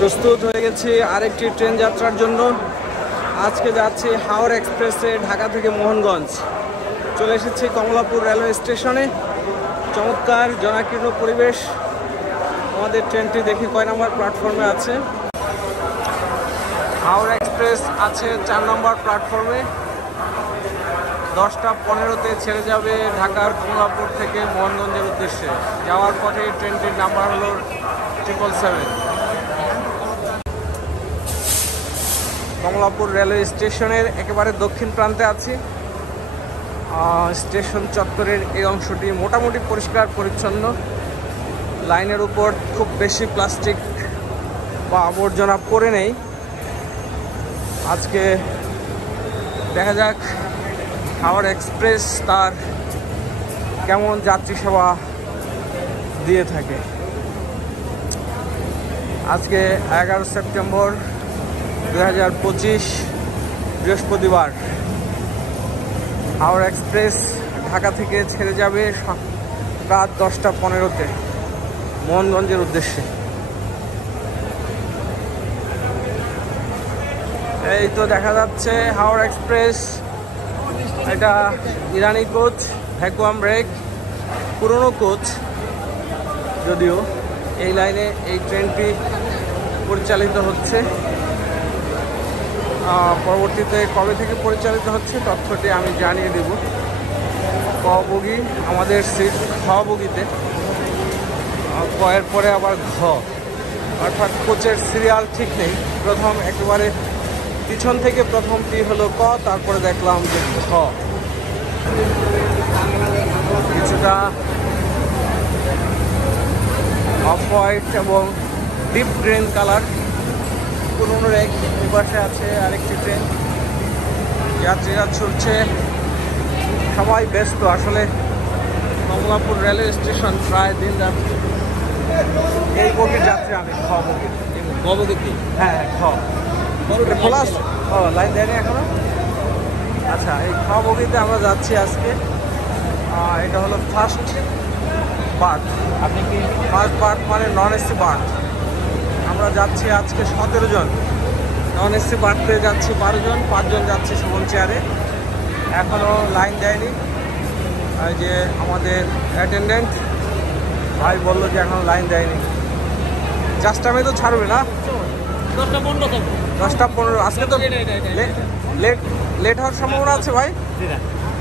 প্রস্তুত হয়ে গেছি আরেকটি ট্রেন যাত্রার জন্য। আজকে যাচ্ছি হাওড়া এক্সপ্রেসে ঢাকা থেকে মোহনগঞ্জ। চলে এসেছি কমলাপুর রেলওয়ে স্টেশনে। চমৎকার জনাকীর্ণ পরিবেশ। আমাদের ট্রেনটি দেখি কয় নম্বর প্ল্যাটফর্মে আছে। হাওড়া এক্সপ্রেস আছে 4 নম্বর প্ল্যাটফর্মে। 10টা 15-তে ছেড়ে যাবে ঢাকার কমলাপুর থেকে মোহনগঞ্জের উদ্দেশ্যে। যাওয়ার পথে ট্রেনটির নাম্বার হলো 777। কমলাপুর রেলওয়ে স্টেশনের একেবারে দক্ষিণ প্রান্তে আছি। স্টেশন চত্বরের এই অংশটি মোটামুটি পরিষ্কার পরিচ্ছন্ন। লাইনের উপর খুব বেশি প্লাস্টিক বা আবর্জনা পড়ে নেই। আজকে দেখা যাক হাওড়া এক্সপ্রেস তার কেমন যাত্রী সেবা দিয়ে থাকে। আজকে 11 সেপ্টেম্বর 2025 বৃহস্পতিবার। হাওড়া এক্সপ্রেস ঢাকা থেকে ছেড়ে যাবে রাত 10টা 15-তে মোহনগঞ্জের উদ্দেশ্যে। এই তো দেখা যাচ্ছে হাওড়া এক্সপ্রেস। এটা ইরানি কোচ, ভ্যাকুয়াম ব্রেক, পুরনো কোচ যদিও। এই লাইনে এই ট্রেনটি পরিচালিত হচ্ছে। পরবর্তীতে কবে থেকে পরিচালিত হচ্ছে তথ্যটি আমি জানিয়ে দেব। ক বগি আমাদের সিট, খ বগিতে, কয়ের পরে আবার ঘ, অর্থাৎ কোচের সিরিয়াল ঠিক নেই। প্রথম একেবারে পিছন থেকে প্রথমটি হলো ক, তারপরে দেখলাম যে ঘ। কিছুটা অফ হোয়াইট এবং ডিপ গ্রিন কালার। পুরনো রেক পাশে আছে আরেকটি ট্রেন। যাত্রীরা ছুটছে, সবাই ব্যস্ত। আসলে কমলাপুর রেলওয়ে স্টেশন প্রায় দিন যাত্রী। এই বগির যাত্রী আমি, খ বগির। খ বগি কি? হ্যাঁ, খ খোলা আছে। ও, লাইন দেয়নি এখনো। আচ্ছা, এই খ বগিতে আমরা যাচ্ছি আজকে। এটা হলো ফার্স্ট বার্থ। আপনি কি ফার্স্ট বার্থ মানে নন এসি বার্থ। আমরা যাচ্ছি আজকে 17 জন। নন এসি বার্থে যাচ্ছি 12 জন, 5 জন যাচ্ছি সুমন চেয়ারে। এখনও লাইন দেয়নি। এই যে আমাদের অ্যাটেন্ডেন্ট ভাই বললো যে এখনও লাইন দেয়নি। জাস্ট টাইমে তো ছাড়বে না? 10টা 15। আজকে তো লেট হওয়ার সম্ভাবনা আছে ভাই।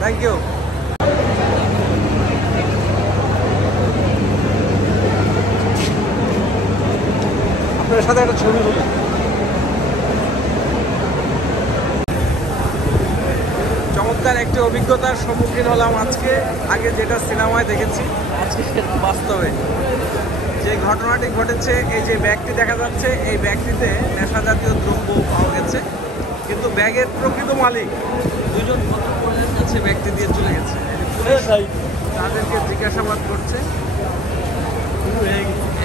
Thank you. আপনার সাথে একটা ছবি তুলি। চমৎকার একটি অভিজ্ঞতার সম্মুখীন হলাম আজকে। আগে যেটা সিনেমায় দেখেছি, আজকে বাস্তবে যে ঘটনাটি ঘটেছে। এই যে ব্যাগটি দেখা যাচ্ছে, এই ব্যাগটিতে নেশা জাতীয় দ্রব্য পাওয়া গেছে, কিন্তু ব্যাগের প্রকৃত মালিক 2 জন ভদ্রমহিলার কাছে ব্যাগটি দিয়ে চলে গেছে। তাদেরকে জিজ্ঞাসাবাদ করছে।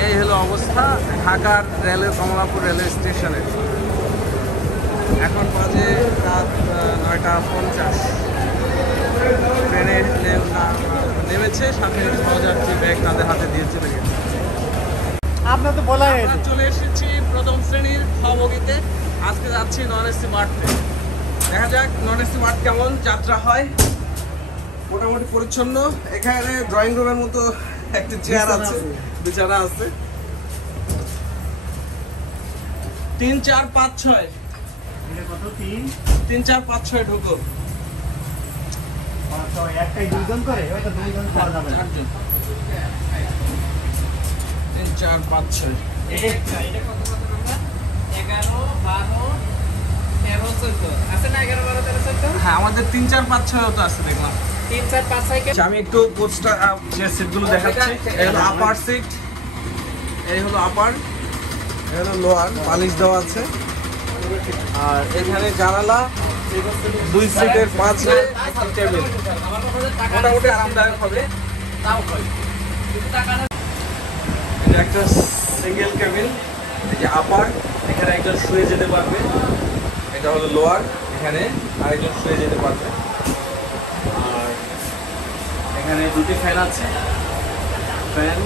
এই হলো অবস্থা ঢাকার রেলের কমলাপুর রেলওয়ে স্টেশনে। এখন বাজে রাত 9টা 50। ট্রেনে নেমেছে, সাথে সহযাত্রী ব্যাগ তাদের হাতে দিয়ে চলে গেছে। আপনার তো বলা হয়েছে। চলে এসেছি প্রথম শ্রেণীর খ বগিতে। আজকে যাচ্ছি নন এসি বার্থে। দেখা যাক নন এসি বার্থ কেমন যাত্রা হয়। মোটামুটি পরিচ্ছন্ন। এখানে ড্রয়িং রুমের মতো একটি চেয়ার আছে, বিছানা আছে। 3 4 5 6। এটা কত? 3 4 5 6 ঢুকো। একটাই 2 জন করে, ওটা 2 জন পাওয়া যাবে। 4 জন। 3 4 5 6। এটা কত নাম্বার? 11 12 13 14 আছে না? 11 12 13 14। হ্যাঁ, আমাদের 3 4 5 6 তো আছে দেখলাম। 3 4 5 6। আমি একটু কোচটা যে সিটগুলো দেখাচ্ছি। এই হলো আপার সিট, এই হলো আপার, এই হলো লোয়ার, বালিশ দেওয়া আছে। আর এখানে জানালা, 2 সিটের মাঝে টেবিল। মোটামুটি আরামদায়ক হবে। এটা একটা সিঙ্গেল কেবিন। এই যে আপার, এখানে একজন শুয়ে যেতে পারবে। এটা হলো লোয়ার, এখানে আরেকজন শুয়ে যেতে পারবে। আর এখানে 2টি ফ্যান আছে। ফ্যান,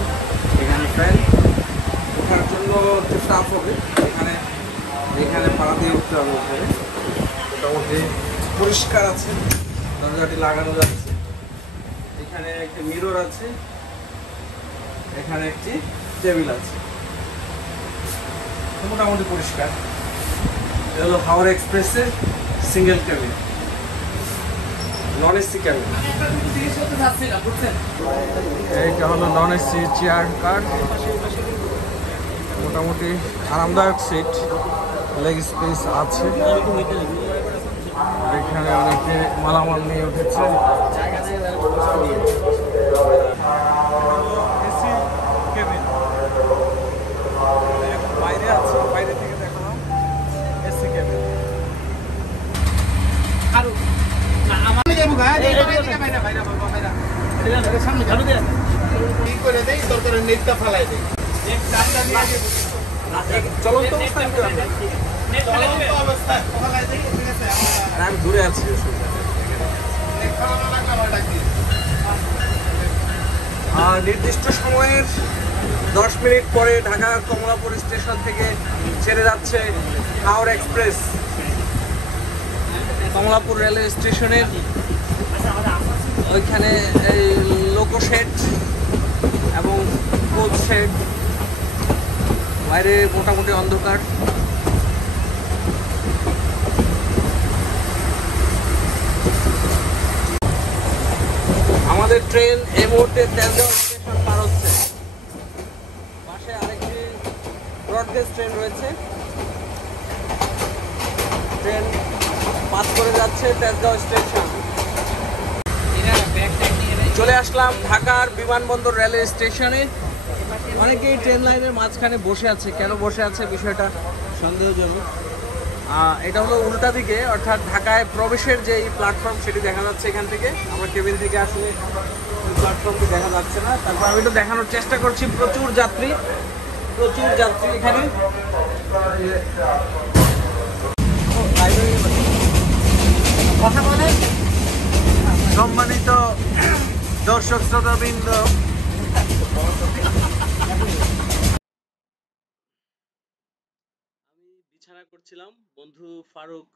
এখানে ফ্যান। ওঠার জন্য একটু টাফ হবে, এখানে এখানে পাড়া দিয়ে উঠতে হবে উপরে। মোটামুটি পরিষ্কার আছে, দরজাটি লাগানো যাচ্ছে। এখানে একটি মিরর আছে, এখানে একটি টেবিল আছে, মোটামুটি পরিষ্কার। এটা হলো হাওড়া এক্সপ্রেসের single cabin, non AC cabin. এইটা হলো নন এসি চেয়ার কার, মোটামুটি আরামদায়ক সিট, লেগ স্পেস আছে। এখানে অনেকে মালামাল নিয়ে উঠেছে। এসি কেবিন বাইরে আছে, বাইরে থেকে দেখালাম এসি কেবিন। আমি দূরে আছি, নির্দিষ্ট সময়ের 10 মিনিট পরে ঢাকা কমলাপুর স্টেশন থেকে ছেড়ে যাচ্ছে হাওড়া এক্সপ্রেস। কমলাপুর রেলওয়ে স্টেশনের ওইখানে এই লোকো শেড এবং কোচ শেড, বাইরে মোটামুটি অন্ধকার। আমাদের ট্রেন এই মুহূর্তে তেজগাঁও স্টেশন পার হচ্ছে। পাশে আরেকটি ব্রডগেজ ট্রেন রয়েছে, ট্রেন পাস করে যাচ্ছে তেজগাঁও স্টেশন। চলে আসলাম ঢাকার বিমানবন্দর রেলওয়ে স্টেশনে। অনেকেই ট্রেন লাইনের মাঝখানে বসে আছে, কেন বসে আছে বিষয়টা সন্দেহজনক। এটা হলো উল্টা দিকে, অর্থাৎ ঢাকায় প্রবেশের যে প্ল্যাটফর্ম সেটি দেখা যাচ্ছে এখান থেকে। আমরা কেবিন থেকে আসলে প্ল্যাটফর্মটি দেখা যাচ্ছে না। তারপর আমি একটু দেখানোর চেষ্টা করছি, প্রচুর যাত্রী এখানে। কথা বলে সম্মানিত দর্শক শ্রোতাবৃন্দ, বিছানা করছিলাম, বন্ধু ফারুক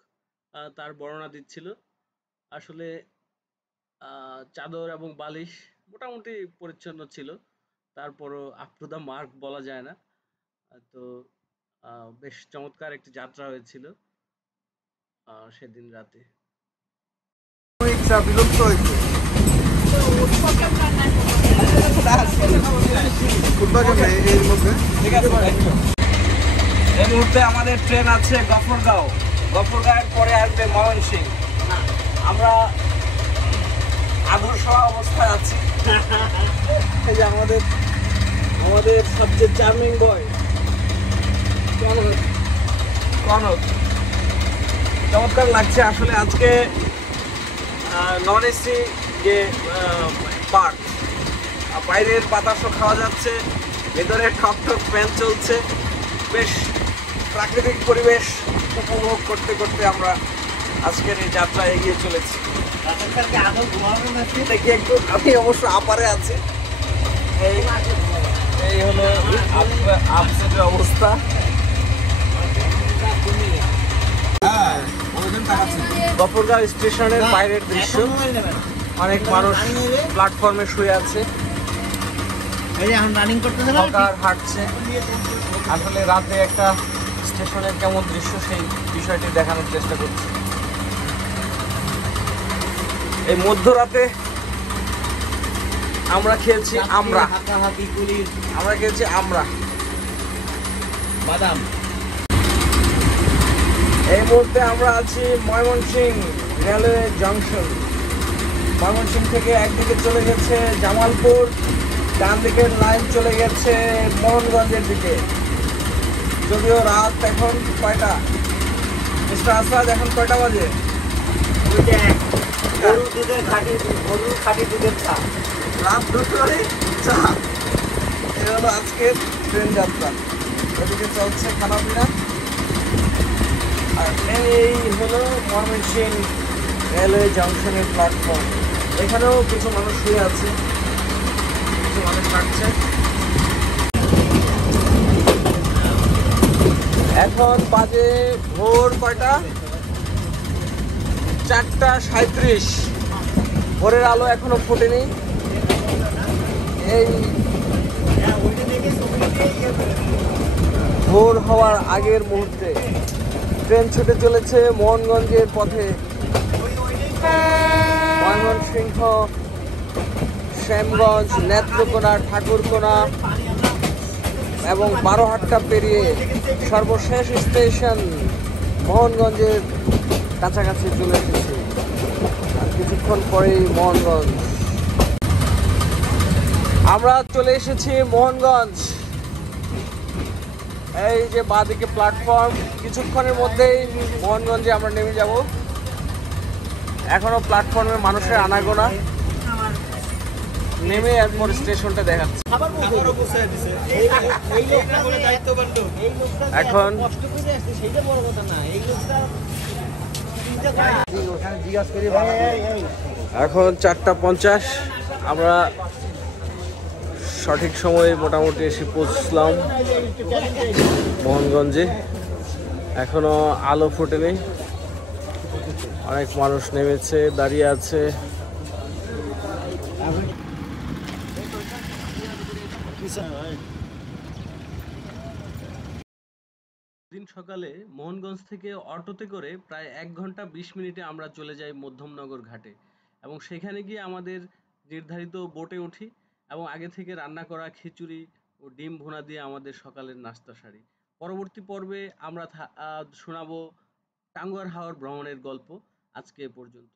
তার বর্ণনা দিচ্ছিল। আসলে চাদর এবং বালিশ মোটামুটি পরিচ্ছন্ন ছিল, তারপরও আপ টু দ্য মার্ক বলা যায় না। তো বেশ চমৎকার একটি যাত্রা হয়েছিল সেদিন রাতে। বিলুপ্ত হয়েছে। এই মুহূর্তে আমাদের ট্রেন আছে গফরগাঁওয়ের পরে আসবে ময়মনসিংহ। আমরা আদর্শ অবস্থায় আছি। এই যে আমাদের সবচেয়ে চার্মিং বয় কনক, চমৎকার লাগছে আসলে। আজকে নন এসি যে পার্ট, বাইরের বাতাসও খাওয়া যাচ্ছে, ভেতরে ঠক ঠক ফ্যান চলছে, বেশ প্রাকৃতিক পরিবেশ উপভোগ করতে করতে আমরা আজকের এই যাত্রা এগিয়ে চলেছি। দেখি একটু, আমি অবশ্য আপারে আছি। এই হলো আপসেটের অবস্থা। গফরগাঁও স্টেশনের বাইরের দৃশ্য, অনেক মানুষ প্ল্যাটফর্মে শুয়ে আছে, হাঁটছে। আসলে রাতে একটা স্টেশনের কেমন দৃশ্য সেই বিষয়টি দেখানোর চেষ্টা করছি। এই মধ্যরাতে আমরা খেয়েছি বাদাম। এই মুহূর্তে আমরা আছি ময়মনসিংহ রেলওয়ে জংশন। ময়মনসিংহ থেকে একদিকে চলে গেছে জামালপুর, ডান দিকের লাইন চলে গেছে মোহনগঞ্জের দিকে। যদিও রাত এখন কয়টা মিস্টার আসাদ, এখন কয়টা বাজে? খাঁটি দুধের চা, রাত 2টোয় চা। এই হলো আজকের ট্রেন যাত্রা। ওদিকে চলছে খানা পিনা। আর এই হলো ময়মনসিংহ রেলওয়ে জংশনের প্ল্যাটফর্ম। এখানেও কিছু মানুষ শুয়ে আছে, কিছু মানুষ হাঁটছে। এখন বাজে ভোর কয়টা? 4:37। ভোরের আলো এখনো ফোটেনি। এই ভোর হওয়ার আগের মুহূর্তে ট্রেন ছুটে চলেছে মোহনগঞ্জের পথে। ময়মনসিংহ, শ্যামগঞ্জ, নেত্রকোনা, ঠাকুরকোনা এবং বারোহাট্টা পেরিয়ে সর্বশেষ স্টেশন মোহনগঞ্জের কাছাকাছি চলে এসেছি। আর কিছুক্ষণ পরেই মোহনগঞ্জ। আমরা চলে এসেছি মোহনগঞ্জ। এই যে বাঁদিকে প্ল্যাটফর্ম, কিছুক্ষণের মধ্যেই মোহনগঞ্জে আমরা নেমে যাব। এখনো প্ল্যাটফর্মে মানুষের আনাগোনা। নেমে এরপর স্টেশনটা দেখাচ্ছে। এখন এখন 4:50। আমরা সঠিক সময়ে মোটামুটি এসে পৌঁছলাম মোহনগঞ্জে। এখনো আলো ফোটেনি, অনেক মানুষ নেমেছে, দাঁড়িয়ে আছে। দিন সকালে মোহনগঞ্জ থেকে অটোতে করে প্রায় 1 ঘন্টা 20 মিনিটে আমরা চলে যাই মধ্যমনগর ঘাটে এবং সেখানে গিয়ে আমাদের নির্ধারিত বোটে উঠি এবং আগে থেকে রান্না করা খিচুড়ি ও ডিম ভুনা দিয়ে আমাদের সকালের নাস্তা সারি। পরবর্তী পর্বে আমরা শোনাবো টাঙ্গুয়ার হাওর ভ্রমণের গল্প। আজকে এ পর্যন্ত।